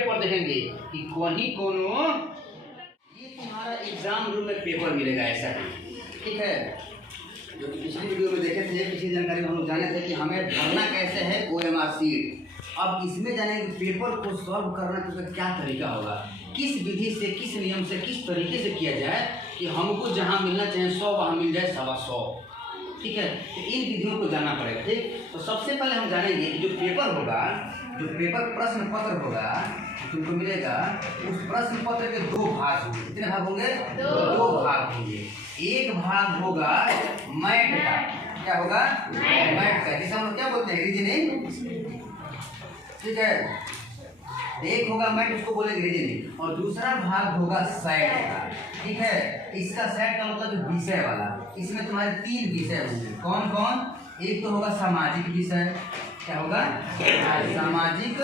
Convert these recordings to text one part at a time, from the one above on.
Paper देखेंगे कि कोनो ये तुम्हारा एग्जाम रूम में पेपर मिलेगा ऐसा है, ठीक है। जो कि पिछली वीडियो में देखे थे, पिछली जानकारी में हम लोग जाने थे कि हमें भरना कैसे है OMR शीट। अब इसमें जाने कि पेपर को सॉल्व करना का तो क्या तरीका होगा, किस विधि से, किस नियम से, किस तरीके से किया जाए कि हमको जहाँ मिलना चाहिए 100 वहाँ मिल जाए 125, ठीक है। तो इन विधियों को जानना पड़ेगा, ठीक। तो सबसे पहले हम जानेंगे कि जो पेपर होगा, जो पेपर प्रश्न पत्र होगा तुमको मिलेगा, उस प्रश्न पत्र के 2 भाग होंगे। कितने भाग होंगे? 2 भाग होंगे। एक भाग होगा मैथ का, क्या होगा? मैथ का, जिसे हम लोग क्या बोलते हैं? रीजनिंग, ठीक है। एक होगा मैथ, उसको बोलेंगे रीजनिंग, और दूसरा भाग होगा सेट का, ठीक है। इसका सेट का मतलब विषय वाला। इसमें तुम्हारे 3 विषय होंगे। कौन कौन? एक तो होगा सामाजिक विषय, क्या होगा? सामाजिक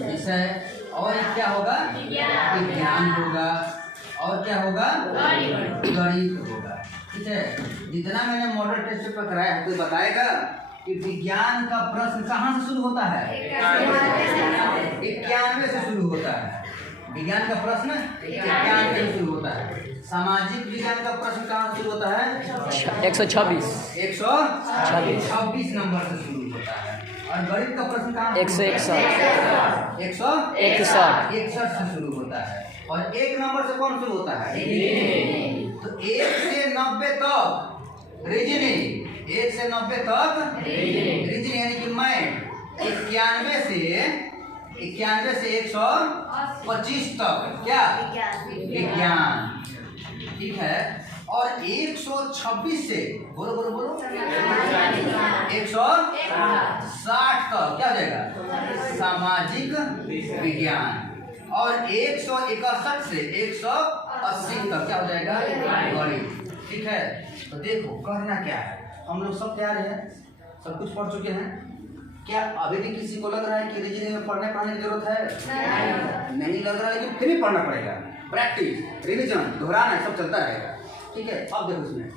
विषय। और एक क्या होगा? विज्ञान होगा। और क्या होगा? गणित होगा, ठीक है। जितना मैंने मॉडल टेस्ट पेपर कराया है तो बताएगा कि विज्ञान का प्रश्न कहाँ से शुरू होता है? 91 से शुरू होता है। विज्ञान का प्रश्न 91 से शुरू होता है। सामाजिक विज्ञान का प्रश्न कहाँ से शुरू होता है? 126 नंबर से शुरू होता है। और गणित का प्रश्न कहाँ? 161 से शुरू होता है। और 1 नंबर से कौन शुरू होता है? तो 1 से 90 तक रीजनिंग, 1 से 90 तक रीजनिंग यानी कि मैथ। 91 से 125 तक क्या? विज्ञान, ठीक है। और 126 से बोलो 160 तक क्या हो जाएगा? सामाजिक विज्ञान। और 161 से 180 तक क्या हो जाएगा? गणित, ठीक है। तो देखो करना क्या है, हम लोग सब तैयार हैं, सब कुछ पढ़ चुके हैं। क्या अभी भी किसी को लग रहा है कि रीजनिंग में पढ़ने की जरूरत है? नहीं लग रहा है, लेकिन फिर भी पढ़ना पड़ेगा। प्रैक्टिस, रिवीजन, दोहराना सब चलता रहेगा, ठीक है। अब देखो इसमें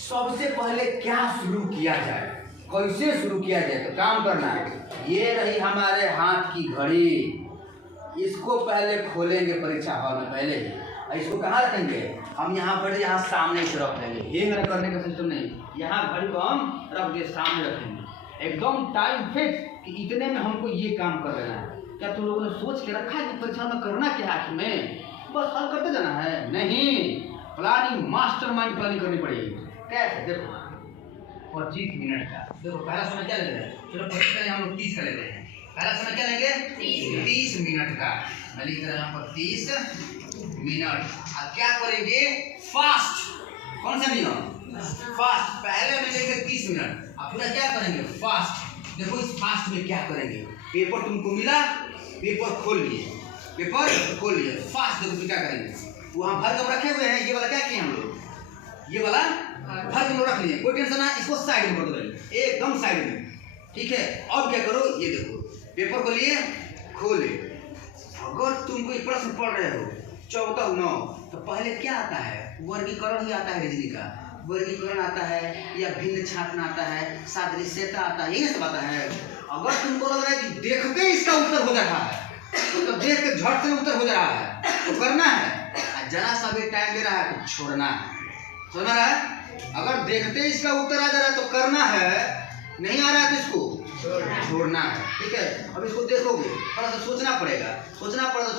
सबसे पहले क्या शुरू किया जाए, कैसे शुरू किया जाए, तो काम करना है। ये रही हमारे हाथ की घड़ी, इसको पहले खोलेंगे परीक्षा हॉल में पहले ही। इसको कहाँ रखेंगे? हम यहाँ पर, यहाँ सामने से रख लेंगे। हेंग करने का सिस्टम नहीं, यहाँ घड़ी को हम रख के सामने रखेंगे, एकदम टाइम फिक्स कि इतने में हमको ये काम कर लेना है। क्या तुम लोगों ने सोच के रखा है कि परीक्षा में करना क्या है? में बस हल करते जाना है? नहीं, प्लानिंग, मास्टरमाइंड प्लानिंग करनी पड़ेगी। कैसे? देखो 25 मिनट का, देखो पहला समय क्या ले रहे हैं? चलो पहले हम लोग 30 का लेते हैं। पहला समय क्या लेंगे? 30 मिनट का। मैं लिख रहा हूँ यहाँ पर 30 मिनट। अब क्या करेंगे? फास्ट। कौन सा नियम? फास्ट। पहले में लेंगे 30 मिनट, अब पूरा क्या करेंगे? फास्ट। देखो इस फास्ट में क्या करेंगे? पेपर तुमको मिला, पेपर खोल लिए, फास्ट। देखो क्या करेंगे? वहाँ भर के रखे हुए हैं, ये वाला क्या किए हम लोग? ये वाला भर के रख लिए, कोई टेंशन ना, इसको साइड में कर दो, एकदम साइड में, ठीक है। अब क्या करो? ये देखो पेपर को लिए, खोले। अगर तुम कोई प्रश्न पढ़ रहे हो 14-9, तो पहले क्या आता है? वर्गीकरण ही आता है। रीजनिंग का वर्गीकरण आता है, या भिन्न छांटना आता है, सादृश्यता आता है, ये सब आता है। अगर तुमको लग रहा है कि देखते ही इसका उत्तर हो जा रहा है, मतलब देख के झट से उत्तर हो जा रहा है, तो करना है। जरा सा भी टाइम दे रहा है तो छोड़ना है, समझ रहा है? अगर देखते ही इसका उत्तर आ जा रहा है तो करना है, नहीं आ रहा है तो इसको छोड़ना है, ठीक है। अब इसको देखोगे, थोड़ा सा सोचना पड़ेगा तो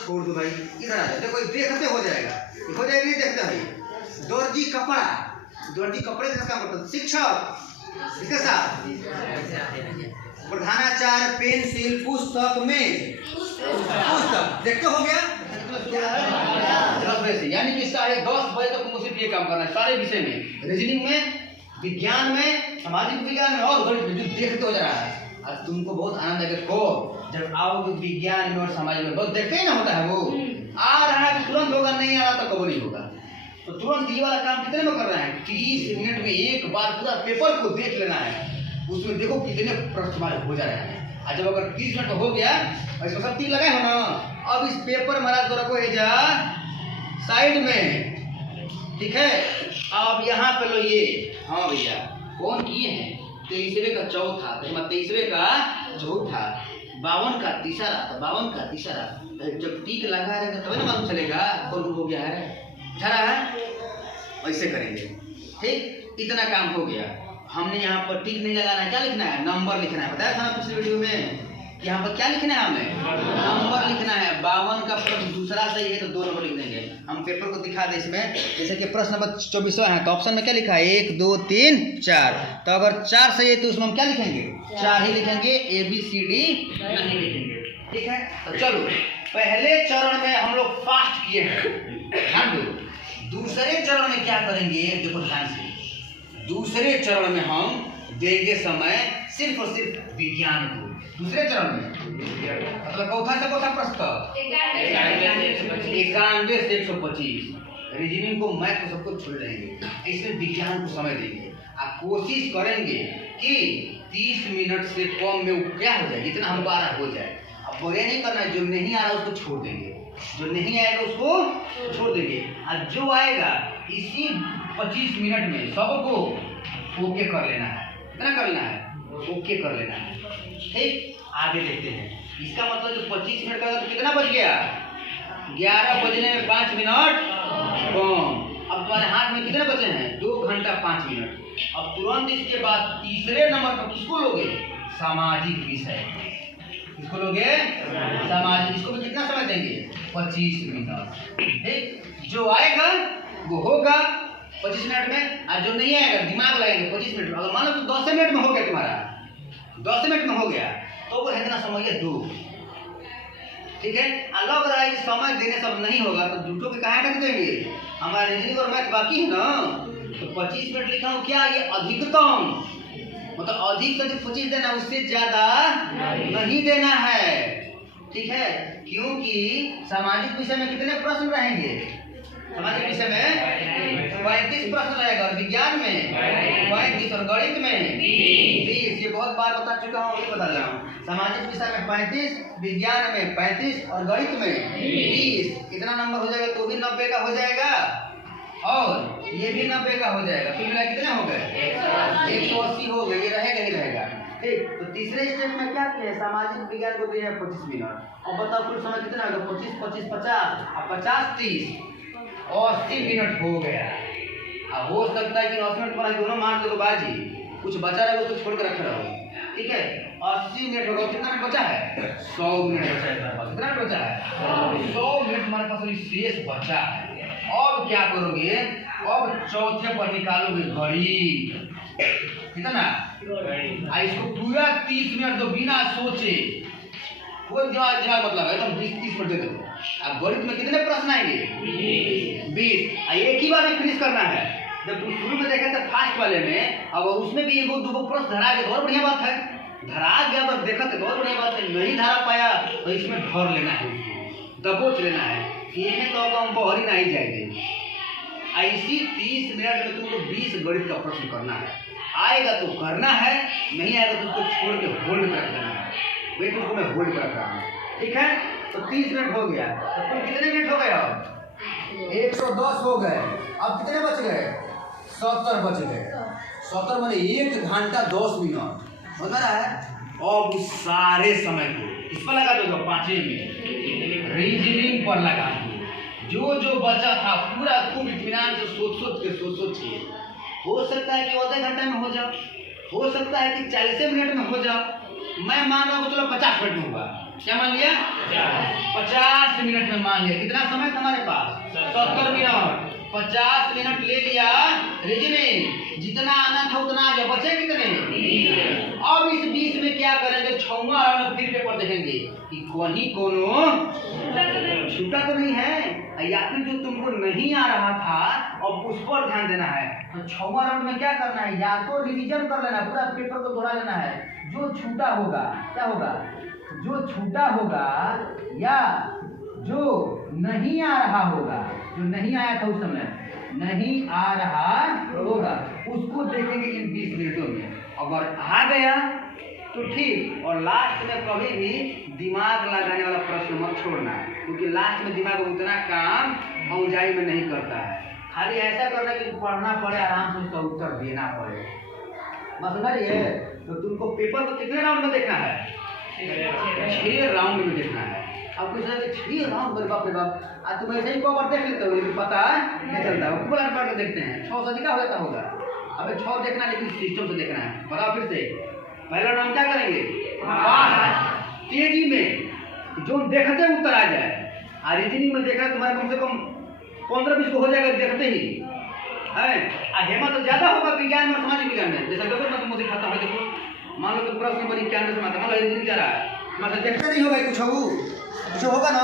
छोड़ दो भाई, इधर आ जाओ। देखो देखते हो जाएगा, नहीं देखते भाई। दर्जी कपड़े का काम करता है। शिक्षक, इसके साथ प्रधानाचार्य, पेंसिल, पुस्तक में पुस्तक देखते हो गया। 10 बजे से, यानी कि 10:30 बजे तक तुमको सिर्फ ये काम करना है, सारे विषय में, रीजनिंग में, विज्ञान में, सामाजिक विज्ञान में और गणित में, जो देखते हो जा रहा है। और तुमको बहुत आनंद आएगा को जब आओगे विज्ञान में और समाज में, बहुत देखते ही ना होता है, वो आ रहा है तो तुरंत होगा, नहीं आ रहा तो कभी नहीं होगा। तो तुरंत ये वाला काम कितने में करना है? 30 मिनट में एक बार पूरा पेपर को देख लेना है। उसमें देखो कितने प्रश्न तुम्हारे हो जा रहे हैं। और जब अगर 30 मिनट हो गया, इसको सब 3 लगाए हो ना, अब इस पेपर महाराज को रखो साइड में, ठीक है। अब यहाँ पे लो ये, हाँ भैया कौन किए हैं? 23वें का चौथा, 23वें का चौथा, 52 का तीसरा, तो 52 का तीसरा जब टिक लगा रहेगा तभी ना मालूम चलेगा कौन हो गया है, झरा है। ऐसे करेंगे, ठीक। इतना काम हो गया। हमने यहाँ पर टिक नहीं लगाना है, क्या लिखना है, नंबर लिखना है। बताया था ना पिछले वीडियो में कि यहाँ पर क्या लिखना है, हमें नंबर लिखना है। 52 का प्रश्न दूसरा सही है तो 2 नंबर लिख देंगे। हम पेपर को दिखा दें इसमें, जैसे कि प्रश्न नंबर 24वां है तो ऑप्शन में क्या लिखा है, 1 2 3 4। तो अगर 4 सही है तो उसमें हम क्या लिखेंगे, 4 ही लिखेंगे, ABCD नहीं लिखेंगे, ठीक है। तो चलो पहले चरण में हम लोग फास्ट किए हैं, ध्यान दो। दूसरे चरण में क्या करेंगे, देखो ध्यान से। दूसरे चरण में हम देंगे समय सिर्फ और सिर्फ विज्ञान को। दूसरे चरण में मतलब कौथा से कौथा प्रश्न, 91 से 125। रीजनिंग को, मैथ को सबको छोड़ देंगे, इसमें विज्ञान को समय देंगे। आप कोशिश करेंगे कि 30 मिनट से कम में वो क्या हो जाए, जितना हमको आ रहा हो जाए। अब बोरिया नहीं करना है, जो नहीं आ रहा उसको छोड़ देंगे, जो नहीं आएगा उसको छोड़ देंगे, और जो आएगा इसी 25 मिनट में सबको ओके कर लेना है। कितना कर लेना है, ओके कर लेना है, ठीक। आगे देखते हैं। इसका मतलब जो 25 मिनट का तो कितना बच गया, 11 बजने में 5 मिनट कम। अब तुम्हारे हाथ में कितने बचे हैं, 2 घंटा 5 मिनट। अब तुरंत इसके बाद तीसरे नंबर पर किसको लोगे, सामाजिक विषय। किसको लोगे, सामाजिक। इसको भी कितना समय देंगे, 25 मिनट, ठीक। जो आएगा वो होगा 25 मिनट में, और जो नहीं आएगा दिमाग लगाएंगे 25 मिनट में। अगर मान लो तो 10 मिनट में हो गया, तुम्हारा 10 मिनट में हो गया तो वो इतना समय है 2, ठीक है। लग रहा है कि समय देने सब नहीं होगा तो झूठों के कहाँ कर देंगे। हमारा रीजनिंग और मैथ बाकी है ना, तो 25 मिनट लिखा हूँ, क्या ये अधिकतम, मतलब अधिक से अधिक 25 देना, उससे ज्यादा नहीं देना है, ठीक है। क्योंकि सामाजिक विषय में कितने प्रश्न रहेंगे, सामाजिक विषय में 35 प्रश्न रहेगा, और विज्ञान में 35, और गणित में 20। ये बहुत बार बता चुका हूँ, ये बता रहा हूँ। सामाजिक विषय में 35, विज्ञान में 35 और गणित में 20। इतना नंबर हो जाएगा तो भी 90 का हो जाएगा, और ये भी 90 का हो जाएगा। फिर मिला कितने हो गए, 180 हो गए। ये रहेगा ही रहेगा, ठीक। तो तीसरे स्टेप में क्या किया, सामाजिक विज्ञान को दिया 25 मिनट। और बताओ कुल समय कितना होगा, 25 25 50, और 50 30, 80 मिनट हो गया। अब हो सकता है कि 80 मिनट पर दोनों मार दो बाजी, कुछ बचा रहेगा उसको छोड़ कर रख रहो, ठीक है। 80 मिनट होगा, कितना मिनट बचा है, 100 मिनट बचा है तुम्हारे पास। कितना मिनट बचा है, 100 मिनट तुम्हारे पास शेष बचा है। अब क्या करोगे, अब चौथे पर निकालोगे गणित, कितना, इसको पूरा 30 मिनट दो बिना सोचे, कोई दिमाग मतलब है एकदम 20-30 मिनट दे दो। अब गणित में कितने प्रश्न आएंगे, 20। एक ही बार में फिनिश करना है। जब तुम शुरू में देखे थे फास्ट वाले में, अब उसमें भी 1-2 प्रश्न धरा गया तो और बढ़िया बात है, धरा गया अगर देखा तो बहुत बढ़िया बात है। नहीं धरा पाया तो इसमें धर लेना है, दबोच लेना है, इसमें तो हम बहरी नहीं जाएंगे। ऐसी 30 मिनट में तुमको 20 गणित का प्रश्न करना है। आएगा तो करना है, नहीं आएगा तो उसको छोड़ के होल्ड कर देना है। वही तुमको मैं होल्ड कर रहा हूँ, ठीक है। तो 30 मिनट हो गया, तो तुम कितने मिनट हो गए, अब 110 हो गए। अब कितने बच गए, 70 बच गए। 70 माने 1 घंटा 10 मिनट बन रहा है। अब उस सारे समय को इस पर लगा दो, 5 मिनट रीजनिंग पर लगा दो। जो जो बचा था पूरा खूब इत्मीनान से सोच के हो सकता है कि आधे घंटे में हो जाओ, हो सकता है कि 40 मिनट में हो जाओ। मैं मान रहा हूँ चलो 50 मिनट में होगा। क्या मान लिया, 50 मिनट में मान लिया। कितना समय था हमारे पास, 70 मिनट। 50 मिनट ले लिया रीजनिंग, जितना आना था उतना आ गया, बचे कितने। अब इस 20 में क्या करेंगे, 6वां राउंड फिर पेपर देखेंगे कि कहीं कोनो छूटा तो नहीं है, या फिर जो तुमको नहीं आ रहा था अब उस पर ध्यान देना है। तो 6वां राउंड में क्या करना है, या तो रिवीजन कर लेना है, पूरा पेपर को दोहरा लेना है। जो छूटा होगा, क्या होगा, जो छूटा होगा या जो नहीं आ रहा होगा, जो नहीं आया था उस समय नहीं आ रहा होगा, उसको देखेंगे इन 20 मिनटों में। अगर आ गया तो ठीक, और लास्ट में कभी भी दिमाग लगाने वाला प्रश्न मत छोड़ना, क्योंकि लास्ट में दिमाग उतना काम औंजाई में नहीं करता है। खाली ऐसा करना कि पढ़ना पड़े, आराम से उसका उत्तर देना पड़े, बस समझिए। तो तुमको पेपर को कितने राउंड में देखना है, 6 राउंड में देखना है। अब कुछ 6 राउंड मेरे बाप रे बाप, आज तुम ऐसे ही को बार देख लेते हो लेकिन पता नहीं चलता है। पूरा पढ़ के देखते हैं 6 से अधिक हो जाता होगा। अबे 6 देखना लेकिन सिस्टम से देखना है। बताओ फिर से, पहला राउंड क्या करेंगे? तेजी में जो देखते उत्तर आ जाए। और रीजनिंग में देखा तुम्हारे कम से कम 15-20 को हो जाएगा देखते ही है। हेमा तो ज्यादा होगा विज्ञान में, सामाजिक विज्ञान में। जैसे पेपर में तुम खाता है, देखो मान लो कि प्रश्न नंबर 91 से आता, मान लो रीजनिंग जा रहा है, मतलब देखते नहीं होगा कुछ होगा ना,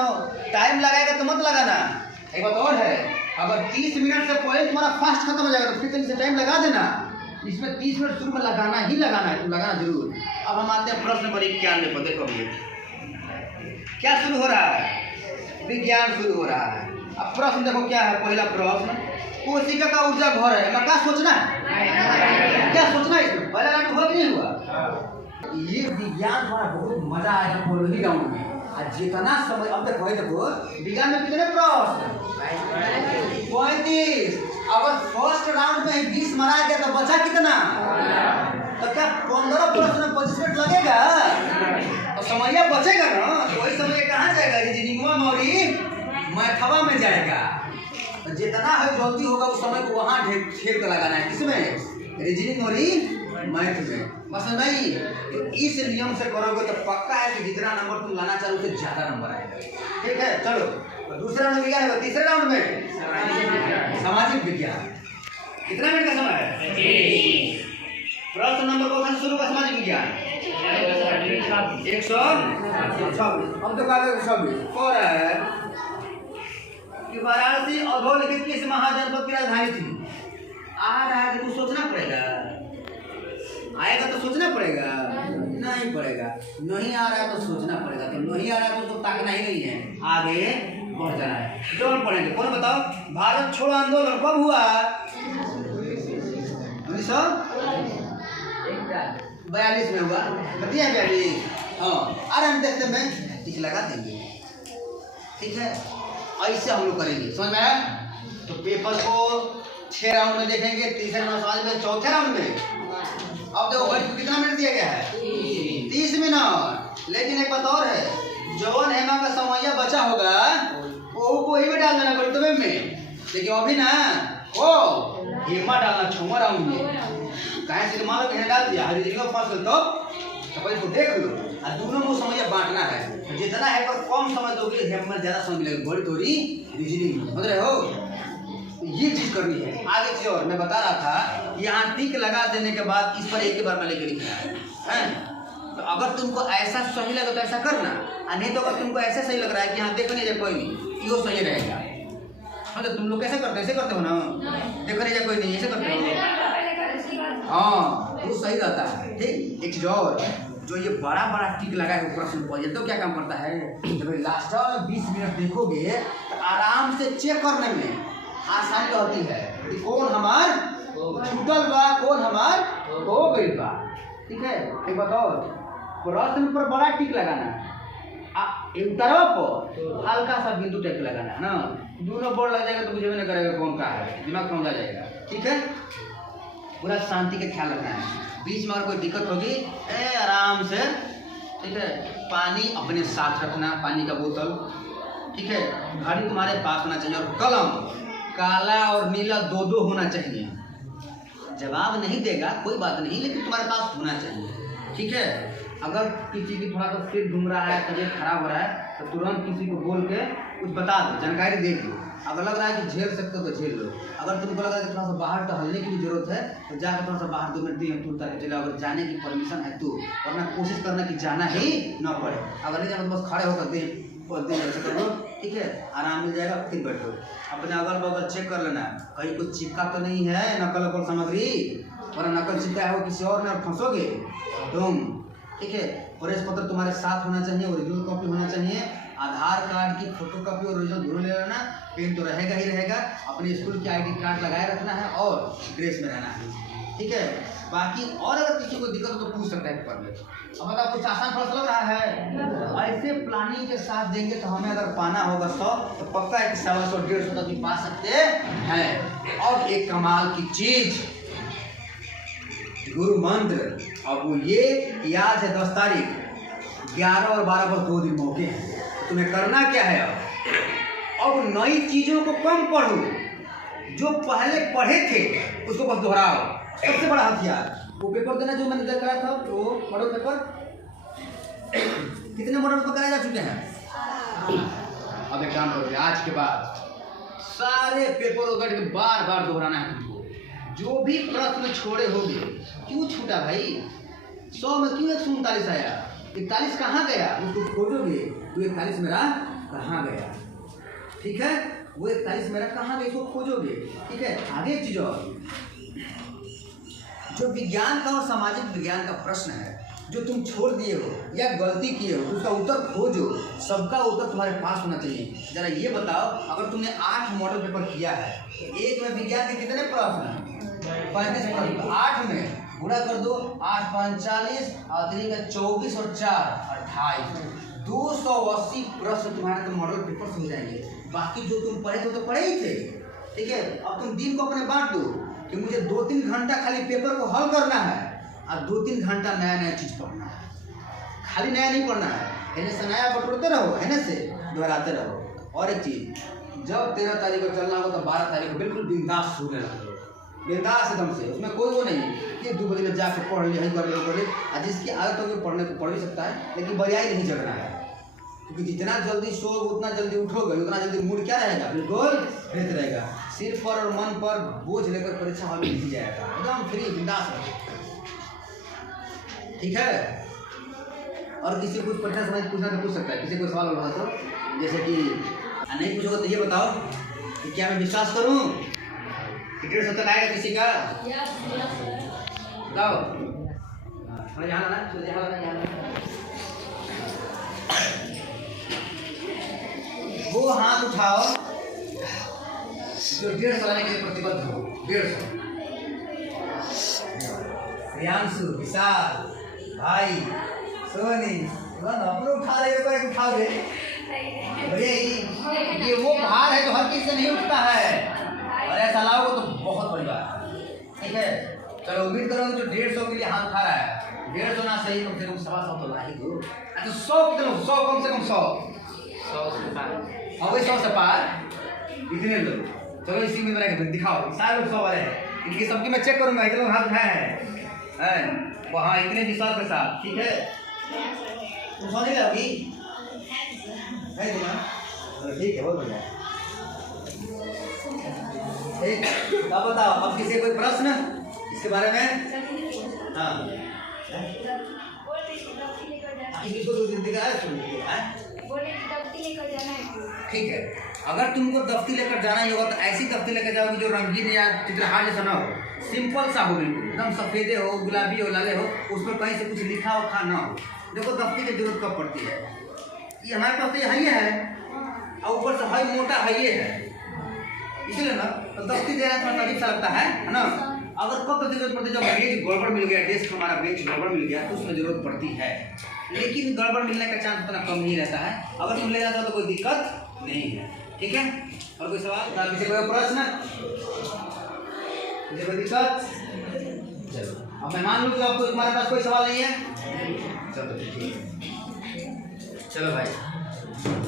टाइम लगाएगा तो मत लगाना। एक बात और है, अगर 30 मिनट से पहले तुम्हारा फास्ट खत्म हो जाएगा तो फिर जल्दी से टाइम लगा देना। इसमें 30 मिनट शुरू में लगाना ही लगाना है, तुम लगाना जरूर। अब हम आते हैं प्रश्न नंबर 91 पर। देखो क्या शुरू हो रहा है? विज्ञान शुरू हो रहा है। अब प्रश्न देखो क्या है। पहला प्रश्न, कोशिका का ऊर्जा घर है। क्या सोचना है? क्या सोचना है इसमें? पहला राउंड हुआ कि नहीं हुआ? ये विज्ञान हमारा बहुत मजा आएगा पहले राउंड में। और जितना समय अब तक देखो विज्ञान में कितने प्रश्न? 35। अगर फर्स्ट राउंड में 20 मरा गया तो बचा कितना? तो क्या 15 प्रश्न में 25 मिनट लगेगा? और समय बचेगा ना, तो वही समय कहाँ जाएगा? रीजनिंग में मैथवा में जाएगा। तो जितना है जल्दी होगा उस समय को वहाँ ढेर कर लगाना है। किसमें? रीजनिंग और मैथ में। बस नहीं, तो इस नियम से करोगे तो पक्का है कि जितना नंबर तुम लाना चाहो उससे ज्यादा नंबर आएगा। ठीक है, चलो तो दूसरे राउंड में क्या है? तीसरे राउंड में सामाजिक विज्ञान। कितना मिनट का समय है? प्रश्न नंबर कौन सा शुरू का? सामाजिक विज्ञान 126। हम तो कहा 26 और है कि वाराणसी अधोलिखित किस महाजनपद की राजधानी थी? आ रहा है कि कुछ सोचना पड़ेगा। आएगा तो सोचना पड़ेगा, नहीं पड़ेगा। नहीं आ रहा है तो सोचना पड़ेगा। तो नहीं आ रहा है तो ताकना ही नहीं है, आगे बढ़ जाना है। जो हम पढ़ेंगे, कौन बताओ? भारत छोड़ो आंदोलन कब हुआ? 1942 में हुआ। बताइए 42। हाँ, अरे हम देखते में टिक लगा देंगे। ठीक है, ऐसे हम लोग करेंगे। समझ में आया? तो पेपर को 6 राउंड में देखेंगे, तीसरे में समाज में, चौथे राउंड में। अब देखो भाई कितना मिनट दिया गया है? 30 मिनट। लेकिन एक बात और है, जौन हेमा का समय बचा होगा वो वही में डाल देना गणितवे में। लेकिन अभी ना ओ हेमा डालना 6वां राउंड में। कहीं से मान लो कि डाल दिया हरी जगह फंस तो पहले तो देख लो। और दोनों में समय बांटना है। जितना है पर कम समय दोगे हेमा ज्यादा समय मिलेगा। बड़ी थोड़ी रीजनिंग समझ रहे हो? ये चीज करनी है। आगे से और मैं बता रहा था, यहाँ टिक लगा देने के बाद इस पर एक ही बार में लेके लिखना है। तो अगर तुमको ऐसा सही लगे तो ऐसा करना, और नहीं तो अगर तुमको ऐसा सही लग रहा है कि यहाँ देखो नहीं जाए कोई नहीं, यो सही रहेगा। मतलब तुम लोग कैसे करते हो? ऐसे करते हो ना? देखो नहीं जाए कोई नहीं, ऐसे करते हो। हाँ, वो सही रहता है। ठीक, एक चीज और, जो ये बड़ा बड़ा टिक लगा है प्रश्न पर, तो क्या काम करता है? जब लास्ट में 20 मिनट देखोगे तो आराम से चेक करने में आसानी होती है कि कौन हमार छूटल बा, कौन हमार हो गई बा। ठीक है, एक बताओ, प्रश्न पर बड़ा टिक लगाना, उत्तरों पर हल्का सा बिंदु टिक लगाना है ना। दोनों बोर्ड लग जाएगा तो मुझे भी नहीं करेगा कौन का है, दिमाग समझा जाएगा। ठीक है, पूरा शांति का ख्याल रखना है। बीच में अगर कोई दिक्कत होगी आराम से, ठीक है, पानी अपने साथ रखना, पानी का बोतल। ठीक है, घड़ी तुम्हारे पास होना चाहिए और कलम काला और नीला 2-2 होना चाहिए। जवाब नहीं देगा कोई बात नहीं, लेकिन तुम्हारे पास होना चाहिए। ठीक है, अगर किसी की थोड़ा सा सिर घूम रहा है, तबीयत खराब हो रहा है, तो तुरंत किसी को बोल के कुछ बता दो, जानकारी दे दो। अगर लग रहा है कि झेल सकते हो तो झेल लो। अगर तुमको लग रहा है कि थोड़ा सा बाहर टहलने की भी जरूरत है तो जाकर थोड़ा सा बाहर 2 मिनट दिए तुरंत के चलो। अगर जाने की परमिशन है तो, वरना कोशिश करना कि जाना ही ना पड़े। अगर नहीं जाना तो बस खड़े होकर दे ऐसे कर लो। ठीक है, आराम मिल जाएगा, फिर बैठो। अपने अगल बगल चेक कर लेना, कहीं कुछ चिपका तो नहीं है नकल वकल सामग्री, वरना नकल चिपका हो किसी और में फंसोगे तुम। ठीक है, प्रवेश पत्र तुम्हारे साथ होना चाहिए, ओरिजिनल कॉपी होना चाहिए, आधार कार्ड की फोटो कॉपी और ओरिजिनल दोनों ले लेना। पेन तो रहेगा ही रहेगा, अपने स्कूल की ID कार्ड लगाए रखना है और ड्रेस में रहना है। ठीक है, बाकी और अगर किसी को दिक्कत हो तो पूछ सकता है पेपर में। अब अगर कुछ आसान प्रश्न लग रहा है, ऐसे प्लानिंग के साथ देंगे तो हमें अगर पाना होगा 100 तो पक्का है कि 100-150 तक भी पा सकते हैं। और एक कमाल की चीज, गुरु मंत्र, अब वो ये याद है 10 तारीख 11 और 12 पर 2 दिन मौके हैं। तुम्हें करना क्या है अब नई चीज़ों को कम पढ़ो, जो पहले पढ़े थे उसको बस दोहराओ। सबसे बड़ा हथियार वो पेपर देना जो मैंने करा था, वो मॉडल पेपर कितने मॉडल पेपर कराए जा चुके हैं। अब एक काम करोगे, आज के बाद सारे पेपर वगैरह के बार बार दोहराना है तुमको। जो भी प्रश्न छोड़े होगे, क्यों छूटा भाई, 100 में क्यों 139 आया, 41 कहाँ गया, उसको खोजोगे तो 41 मेरा कहाँ गया। ठीक है, वो 41 मेरा कहाँ गया, इसको खोजोगे। ठीक है, आगे एक चीज और, जो विज्ञान का और सामाजिक विज्ञान का प्रश्न है जो तुम छोड़ दिए हो या गलती किए हो, उसका उत्तर खोजो। सबका उत्तर तुम्हारे पास होना चाहिए। जरा ये बताओ, अगर तुमने 8 मॉडल पेपर किया है तो एक में विज्ञान के कितने प्रश्न हैं, 35 प्रश्न। 8 में गुणा कर दो, 8 5 40 और 3 का 24 और 4 28, 280 प्रश्न तुम्हारे तो मॉडल पेपर से हो जाएंगे। बाकी जो तुम पढ़े थे तो पढ़े ही थे। ठीक है, अब तुम दिन को अपने बांट दो कि मुझे 2-3 घंटा खाली पेपर को हल करना है और 2-3 घंटा नया नया चीज़ पढ़ना है। खाली नया नहीं पढ़ना है, इन्हें से नया बटोरते रहो, इन्हें से दोहराते रहो। और एक चीज़, जब 13 तारीख को चलना हो तो 12 तारीख को बिल्कुल बिंदास सोने लगो, बिंदास एकदम से। उसमें कोई वो नहीं कि 2 बजे जाकर पढ़ लिया कर ले। और जिसकी आदत होगी पढ़ने को पढ़ भी सकता है, लेकिन बरियाई नहीं जगना है, क्योंकि जितना जल्दी सोओगे उतना जल्दी उठोगे, उतना जल्दी मूड क्या रहेगा, बिल्कुल फ्रेश रहेगा। सिर पर और मन पर बोझ लेकर परीक्षा हॉल में लिखी जाएगा, एकदम फ्री बिंदास रहेगा। ठीक है, और किसी को कुछ पढ़ना समझ पूछना तो पूछ सकता है, किसी को सवाल होगा तो, जैसे कि नहीं पूछोगे तो ये बताओ कि क्या मैं विश्वास करूं कि 150 तक आएगा किसी का, बताओ। यहाँ वो हाथ उठाओ जो 150 लाने के लिए प्रतिबद्ध हो। 150 प्रियांशु, विशाल, भाई, सोनी, अपने उठा रहे हो, उठा रहे। ये वो भार है जो हर किसी से नहीं उठता है, और ऐसा लाओगे तो बहुत बड़ी बात है। ठीक है, चलो उम्मीद करूँगा जो 150 के लिए हाथ उठा रहा है, 150 ना सही कम से कम 125 तो ला ही दो। तो 100 किलो, 100 कम से कम 100 से पार, और वही 100 से पार इतने लोग। चलो इसी में मेरा दिखाओ, सारे लोग 100 वाले हैं, इनकी सबकी मैं चेक करूँगा इतने लोग हाथ उठाए हैं वहाँ इतने विशाल के साथ। ठीक है, तुम सोने लगी नहीं दूँगा, ठीक है, बहुत बढ़िया। ठीक, अब बताओ, अब किसी कोई प्रश्न इसके बारे में। हाँ, इसको दो दिन दिखाया ठीक है। अगर तुमको दफ्ती लेकर जाना ही होगा तो ऐसी दफ्ती लेकर जाओगे जो रंगीन या चित्रहार जैसा ना हो, सिंपल सा हो, बिल्कुल एकदम सफ़ेदे हो, गुलाबी हो, लाले हो, उसमें कहीं से कुछ लिखा हो खा ना हो। देखो दफ्ती की जरूरत कब पड़ती है, ये हमारे पास तो यहाँ ही है और ऊपर से हाई मोटा है ये है, इसलिए ना तो दफ्ती देना थोड़ा अजीब सा लगता है ना। अगर कब तो जरूरत पड़ती है, जब बेंच गड़बड़ मिल गया, डेस्क हमारा बेंच गड़बड़ मिल गया तो उसमें जरूरत पड़ती है, लेकिन गड़बड़ मिलने का चांस उतना कम नहीं रहता है। अगर तुम ले जाते हो तो कोई दिक्कत नहीं है। ठीक है, और कोई सवाल, किसी कोई प्रश्न, किसी कोई दिक्कत? चलो, अब मैं मान लूँ कि आपको तुम्हारे पास कोई सवाल नहीं है। चलो ठीक है, चलो भाई,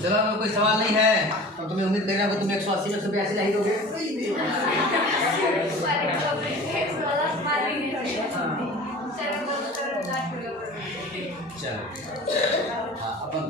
चलो अगर कोई सवाल नहीं है तो तुम्हें उम्मीद कर रहा हूँ तुम 180 में 182 ला ही दोगे। चलो, हाँ अपन